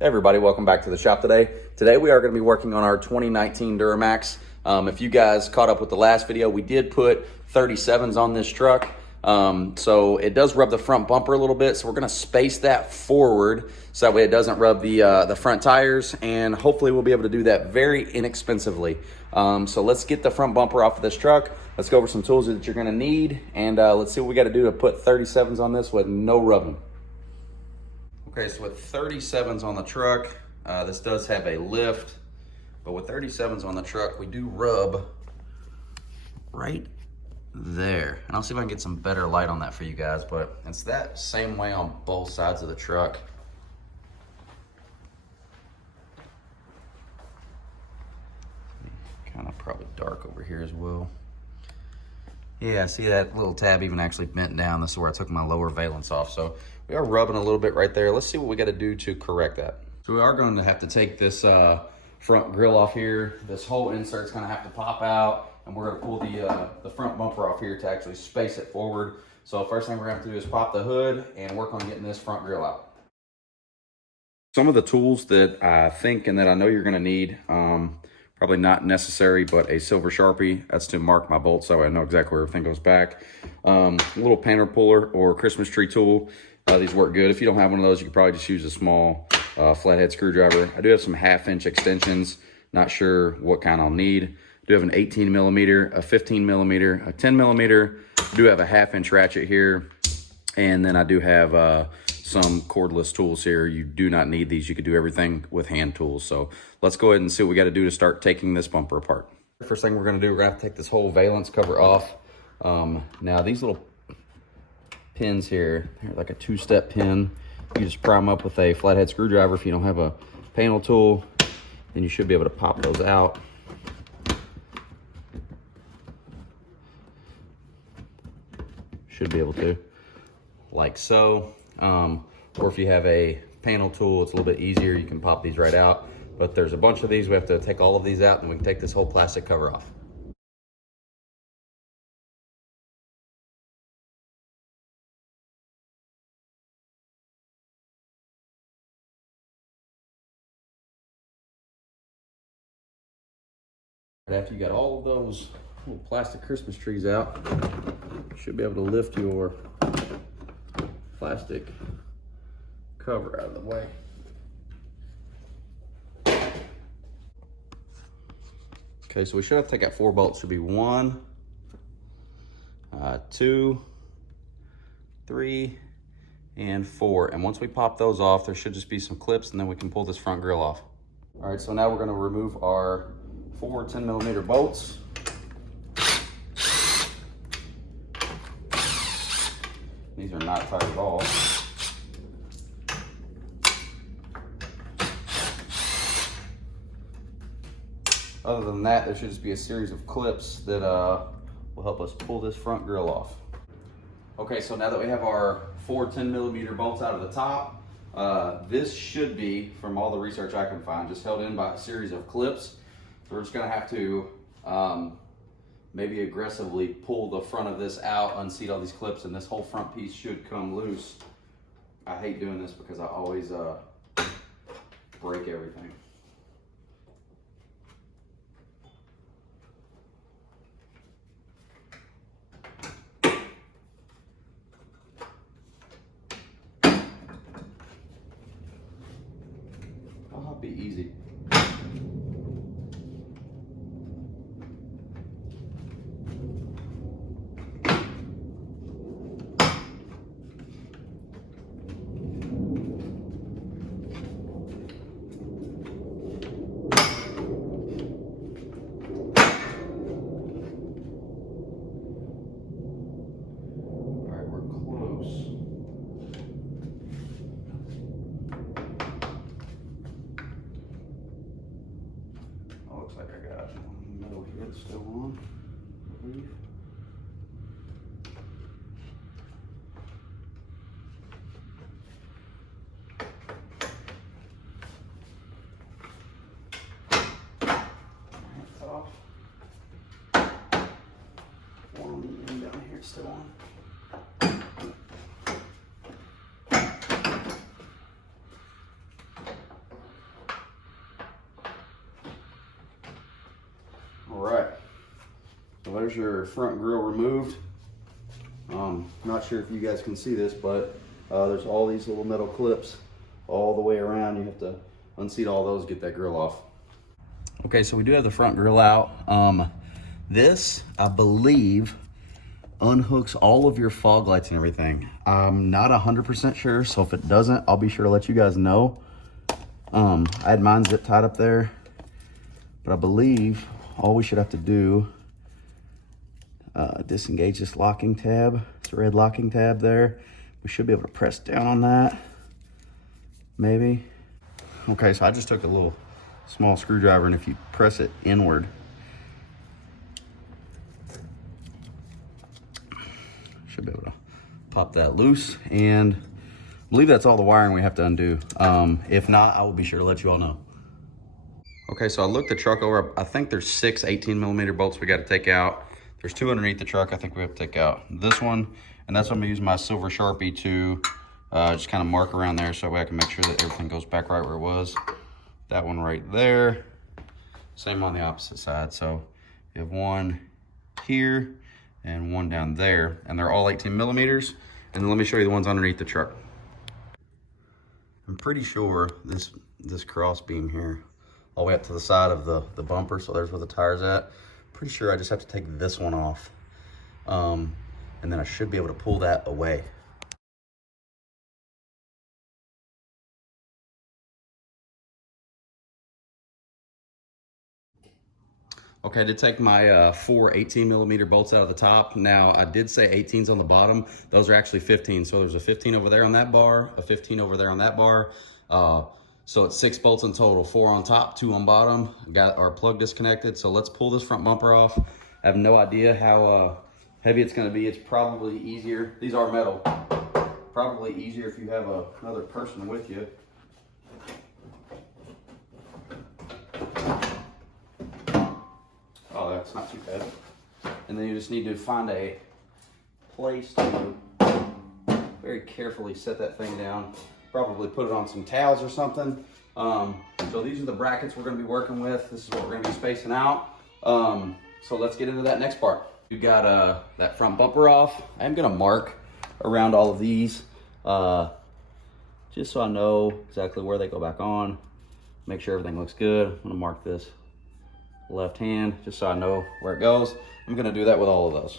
Hey everybody, welcome back to the shop today. Today we are going to be working on our 2019 Duramax. If you guys caught up with the last video, we did put 37s on this truck. So it does rub the front bumper a little bit, so we're going to space that forward so that way it doesn't rub the front tires, and hopefully we'll be able to do that very inexpensively. So let's get the front bumper off of this truck. Let's go over some tools that you're going to need, and let's see what we got to do to put 37s on this with no rubbing. Okay, so with 37s on the truck, this does have a lift, but with 37s on the truck, we do rub right there. And I'll see if I can get some better light on that for you guys, but it's that same way on both sides of the truck. Kind of probably dark over here as well. Yeah, see that little tab even actually bent down. This is where I took my lower valence off. So we are rubbing a little bit right there. Let's see what we got to do to correct that. So we are going to have to take this front grill off here. This whole insert's going to have to pop out, and we're going to pull the front bumper off here to actually space it forward. So first thing we're going to have to do is pop the hood and work on getting this front grill out. Some of the tools that I think and that I know you're going to need, probably not necessary, but a silver Sharpie. That's to mark my bolts so I know exactly where everything goes back. A little painter puller or Christmas tree tool. These work good. If you don't have one of those, you can probably just use a small flathead screwdriver. I do have some 1/2-inch extensions. Not sure what kind I'll need. I do have an 18 millimeter, a 15 millimeter, a 10 millimeter. I do have a 1/2-inch ratchet here. And then I do have some cordless tools here. You do not need these. You could do everything with hand tools. So let's go ahead and see what we got to do to start taking this bumper apart. First thing we're going to do, we're going to have to take this whole valence cover off. Now these little pins here, they're like a 2-step pin. You just pry them up with a flathead screwdriver. If you don't have a panel tool, then you should be able to pop those out. Should be able to, like so. Or if you have a panel tool, it's a little bit easier. You can pop these right out. But there's a bunch of these. We have to take all of these out, and we can take this whole plastic cover off. After you got all of those little plastic Christmas trees out, you should be able to lift your plastic cover out of the way. Okay, so we should have to take out 4 bolts. Should be 1, 2, 3, and 4. And once we pop those off, there should just be some clips, and then we can pull this front grill off. All right, so now we're going to remove our 4 10 millimeter bolts. These are not tight at all. Other than that, there should just be a series of clips that will help us pull this front grill off. Okay, so now that we have our 4 10 millimeter bolts out of the top, this should be, from all the research I can find, just held in by a series of clips. So we're just gonna have to maybe aggressively pull the front of this out, unseat all these clips, and this whole front piece should come loose. I hate doing this because I always break everything. I'll be easy. Like I got one metal here that's still on, I believe. That's off. One down here still on. So there's your front grille removed. Not sure if you guys can see this, but there's all these little metal clips all the way around. You have to unseat all those, get that grille off. Okay, so we do have the front grille out. This, I believe, unhooks all of your fog lights and everything. I'm not 100% sure, so if it doesn't, I'll be sure to let you guys know. I had mine zip tied up there, but I believe all we should have to do, disengage this locking tab. It's a red locking tab there. We should be able to press down on that, maybe. Okay, so I just took a little small screwdriver, and if you press it inward, should be able to pop that loose. And I believe that's all the wiring we have to undo. If not, I will be sure to let you all know. Okay, so I looked the truck over. I think there's 6 18mm bolts we got to take out. There's 2 underneath the truck I think we have to take out. This one, and that's what I'm gonna use my silver Sharpie to just kind of mark around there so that way I can make sure that everything goes back right where it was. That one right there. Same on the opposite side. So you have one here and one down there, and they're all 18mm. And then let me show you the ones underneath the truck. I'm pretty sure this cross beam here, all the way up to the side of the bumper, so there's where the tire's at. Pretty sure I just have to take this one off. And then I should be able to pull that away. Okay, I did take my 4 18mm bolts out of the top. Now, I did say 18s on the bottom. Those are actually 15. So there's a 15 over there on that bar, a 15 over there on that bar. So it's 6 bolts in total, 4 on top, 2 on bottom. Got our plug disconnected. So let's pull this front bumper off. I have no idea how heavy it's gonna be. It's probably easier. These are metal. Probably easier if you have another person with you. Oh, that's not too bad. And then you just need to find a place to very carefully set that thing down. Probably put it on some towels or something. So these are the brackets we're gonna be working with. This is what we're gonna be spacing out. So let's get into that next part. You got that front bumper off. I'm gonna mark around all of these just so I know exactly where they go back on. Make sure everything looks good. I'm gonna mark this left hand just so I know where it goes. I'm gonna do that with all of those.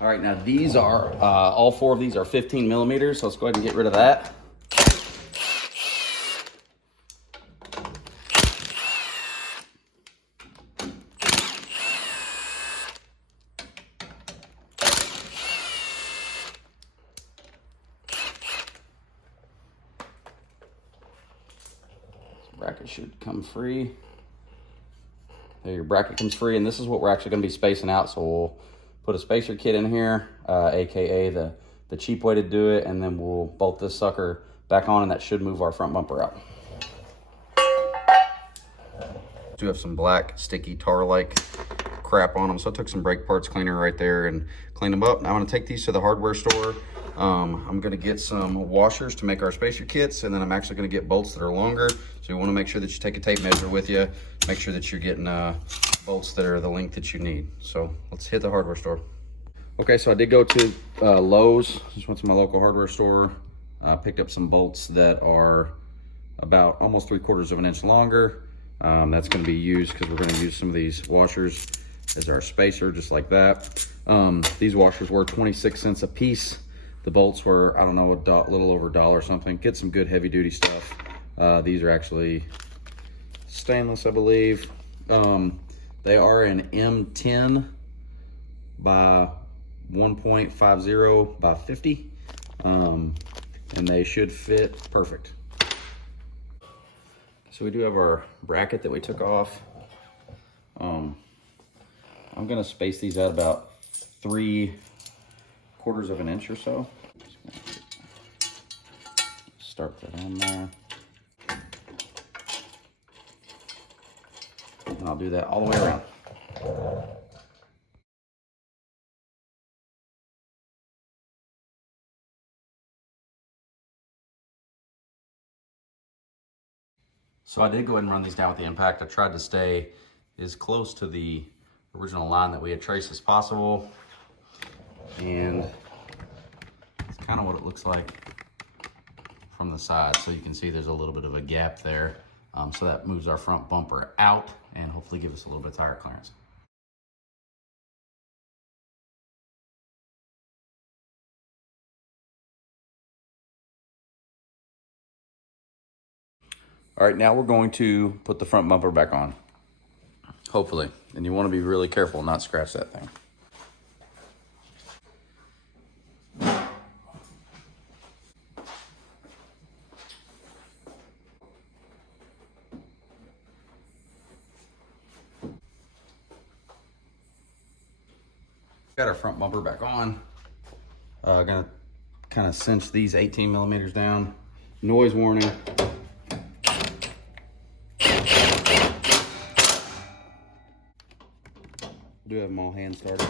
All right, now these are, all 4 of these are 15mm, so let's go ahead and get rid of that. Bracket should come free. There, your bracket comes free, and this is what we're actually going to be spacing out. So we'll put a spacer kit in here, aka the cheap way to do it, and then we'll bolt this sucker back on, and that should move our front bumper out. Do have some black sticky tar-like crap on them, so I took some brake parts cleaner right there and cleaned them up. Now I'm going to take these to the hardware store. I'm going to get some washers to make our spacer kits, and then I'm actually going to get bolts that are longer. So you want to make sure that you take a tape measure with you. Make sure that you're getting bolts that are the length that you need. So let's hit the hardware store. Okay, so I did go to Lowe's. Just went to my local hardware store. Picked up some bolts that are about almost 3/4 of an inch longer. That's going to be used because we're going to use some of these washers as our spacer, just like that. These washers were 26 cents a piece. The bolts were, I don't know, a little over $1 or something. Get some good heavy duty stuff. These are actually stainless, I believe. They are an M10 by 1.50 by 50. And they should fit perfect. So we do have our bracket that we took off. I'm gonna space these out about 3/4 of an inch or so. Start that on there. And I'll do that all the way around. So I did go ahead and run these down with the impact. I tried to stay as close to the original line that we had traced as possible. And it's kind of what it looks like from the side. So you can see there's a little bit of a gap there. So that moves our front bumper out and hopefully give us a little bit of tire clearance. All right, now we're going to put the front bumper back on, hopefully. And you want to be really careful not scratch that thing. Got our front bumper back on. Gonna kind of cinch these 18 millimeters down. Noise warning. Do have them all hand started.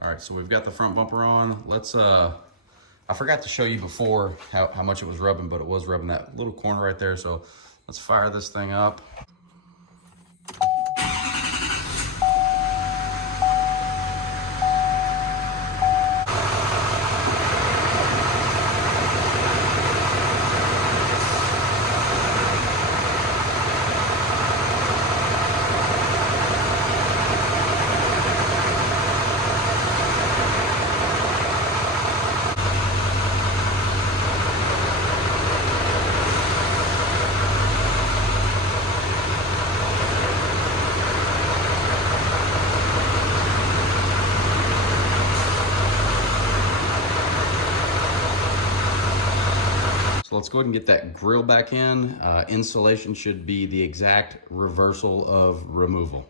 All right, so we've got the front bumper on. Let's, I forgot to show you before how much it was rubbing, but it was rubbing that little corner right there. So let's fire this thing up. So let's go ahead and get that grill back in. Installation should be the exact reversal of removal.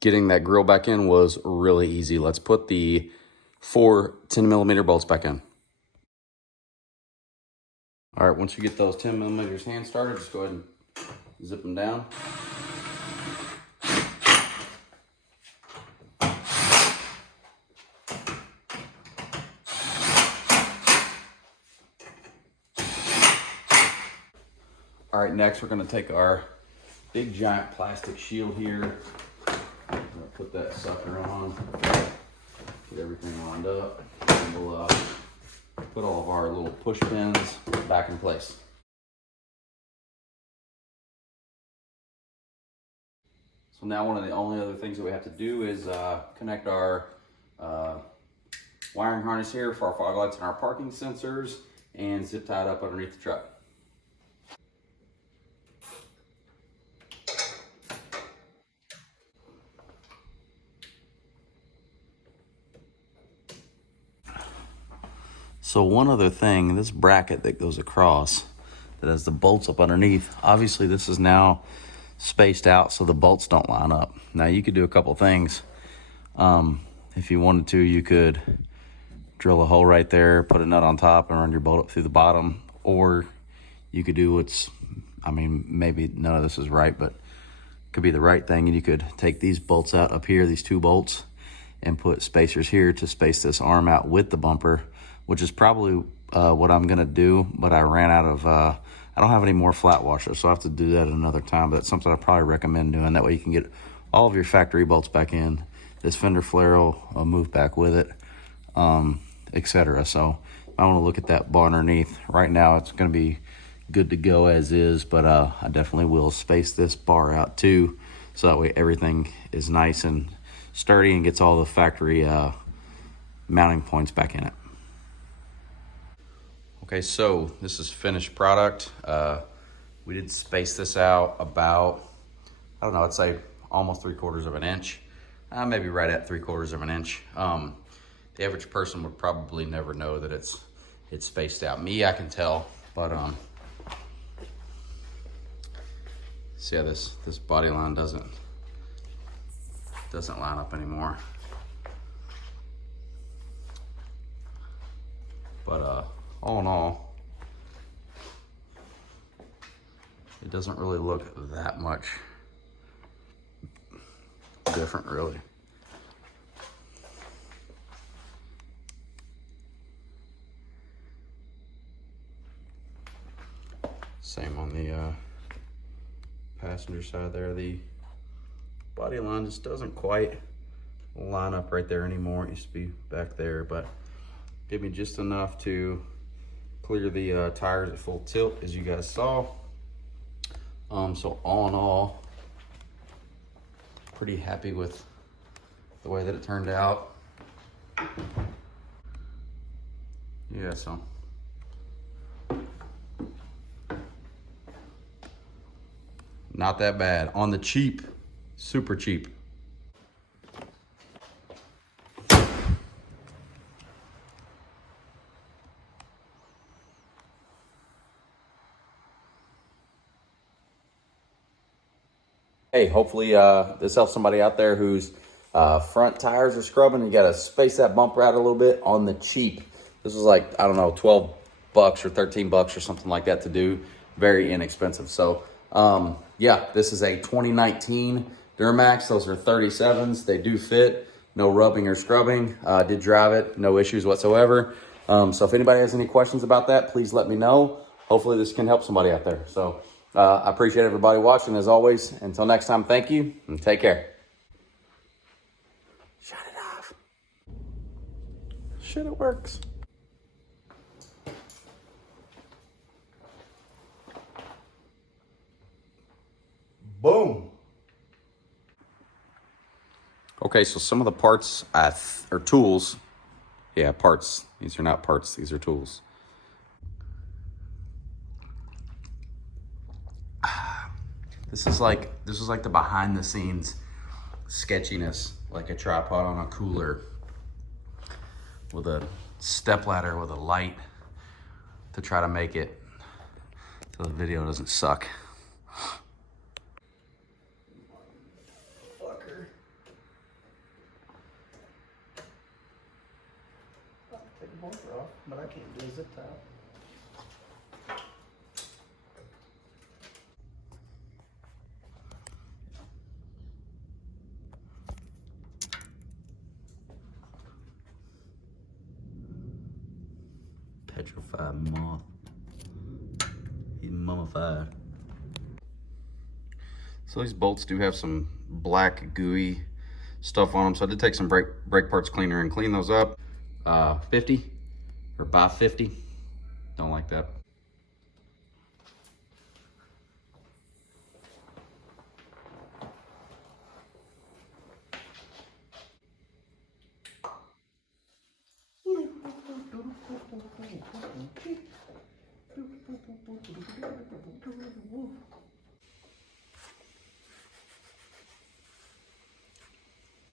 Getting that grill back in was really easy. Let's put the 4 10mm bolts back in. All right, once you get those 10mm hand started, just go ahead and zip them down. All right, next we're gonna take our big giant plastic shield here. I'm gonna put that sucker on, get everything lined up, and we'll put all of our little push pins back in place. So now one of the only other things that we have to do is connect our wiring harness here for our fog lights and our parking sensors and zip tie it up underneath the truck. So one other thing, this bracket that goes across that has the bolts up underneath, obviously this is now spaced out so the bolts don't line up. Now you could do a couple things. If you wanted to, you could drill a hole right there, put a nut on top and run your bolt up through the bottom, or you could do what's, I mean, maybe none of this is right, but could be the right thing, and you could take these bolts out up here, these 2 bolts, and put spacers here to space this arm out with the bumper, which is probably what I'm gonna do, but I ran out of, I don't have any more flat washers, so I have to do that another time, but that's something I probably recommend doing. That way you can get all of your factory bolts back in. This fender flare will move back with it, etc. So I wanna look at that bar underneath. Right now it's gonna be good to go as is, but I definitely will space this bar out too, so that way everything is nice and sturdy and gets all the factory mounting points back in it. Okay, so this is finished product. We did space this out about, I don't know, I'd say almost 3/4 of an inch, maybe right at 3/4 of an inch. The average person would probably never know that it's spaced out. Me, I can tell, but see how this body line doesn't line up anymore. But all in all, it doesn't really look that much different, really. Same on the passenger side there. The body line just doesn't quite line up right there anymore. It used to be back there, but give me just enough to clear the tires at full tilt, as you guys saw. So all in all, pretty happy with the way that it turned out. Yeah, so not that bad. On the cheap, super cheap. Hey, hopefully this helps somebody out there whose front tires are scrubbing. You got to space that bumper out a little bit on the cheap. This was like, I don't know, 12 bucks or 13 bucks or something like that to do. Very inexpensive. So yeah, this is a 2019 Duramax. Those are 37s. They do fit. No rubbing or scrubbing. Did drive it. No issues whatsoever. So if anybody has any questions about that, please let me know. Hopefully this can help somebody out there. So I appreciate everybody watching as always. Until next time, thank you and take care. Shut it off. Shit, it works. Boom. Okay, so some of the parts or tools. Yeah, parts. These are not parts, these are tools. This is like the behind the scenes sketchiness, like a tripod on a cooler with a step ladder with a light to try to make it so the video doesn't suck. Fucker. I'll take the bumper off, but I can't do a zip tie. Petrified moth. He's mummified. So these bolts do have some black gooey stuff on them. So I did take some brake parts cleaner and clean those up. 50 or by 50. Don't like that.